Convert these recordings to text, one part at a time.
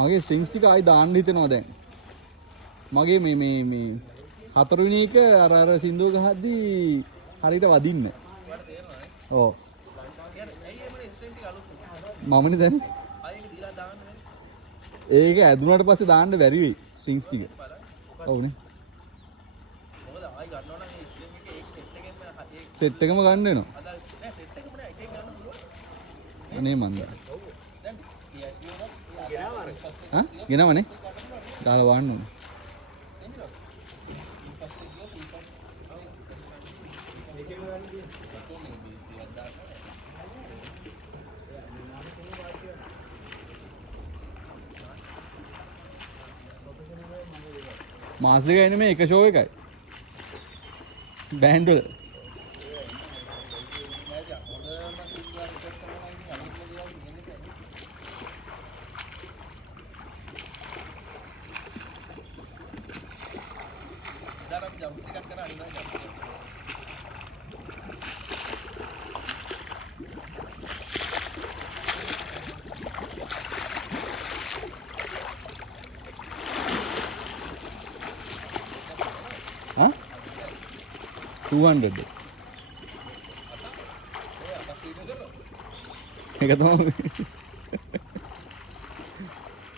මගේ ස්ට්‍රින්ග්ස් ටික ආයි දාන්න හිතෙනවා දැන්. මගේ මේ හතරවෙනි එක අර සින්දුව ගහද්දී හරියට වදින්න. ඔව්. මමනේ දැන්. ඒක ඇදුනට පස්සේ දාන්න බැරි වෙයි ස්ට්‍රින්ග්ස් ටික. ඔව්නේ. මොකද ආයි ගන්නවා නම් ඒ ස්ට්‍රින්ග් එකේ ඒක සෙට් එකම ගන්න වෙනවා. අද නෑ සෙට් එකම නෑ එකෙන් ගන්න පුළුවන්. අනේ මන්ද. ඔව්. දැන් ගෙනාවා. ගෙනාවනේ. දාලා වහන්න ඕනේ. මාස් දෙකයි නෙමෙයි එක ෂෝ එකයි. බෑන්ඩ් වල. Huh? 200. ඒක තමයි.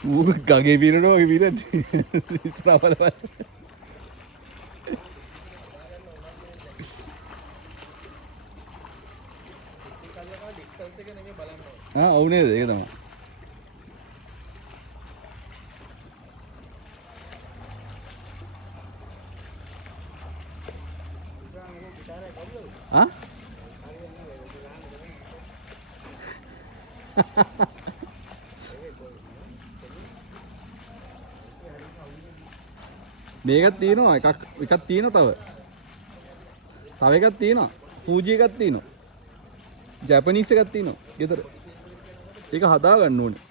ඌ ගගේ පිරනවා වගේ පිරන්නේ. ඉස්සරහවල බලන්න. ඔව් නේද? ඒක තමයි. Hah? මේකක් තියෙනවා එකක් තියෙනවා තව එකක් තියෙනවා Fuji එකක් තියෙනවා Japanese එකක් තියෙනවා ගෙදර ඒක හදා ගන්න ඕනේ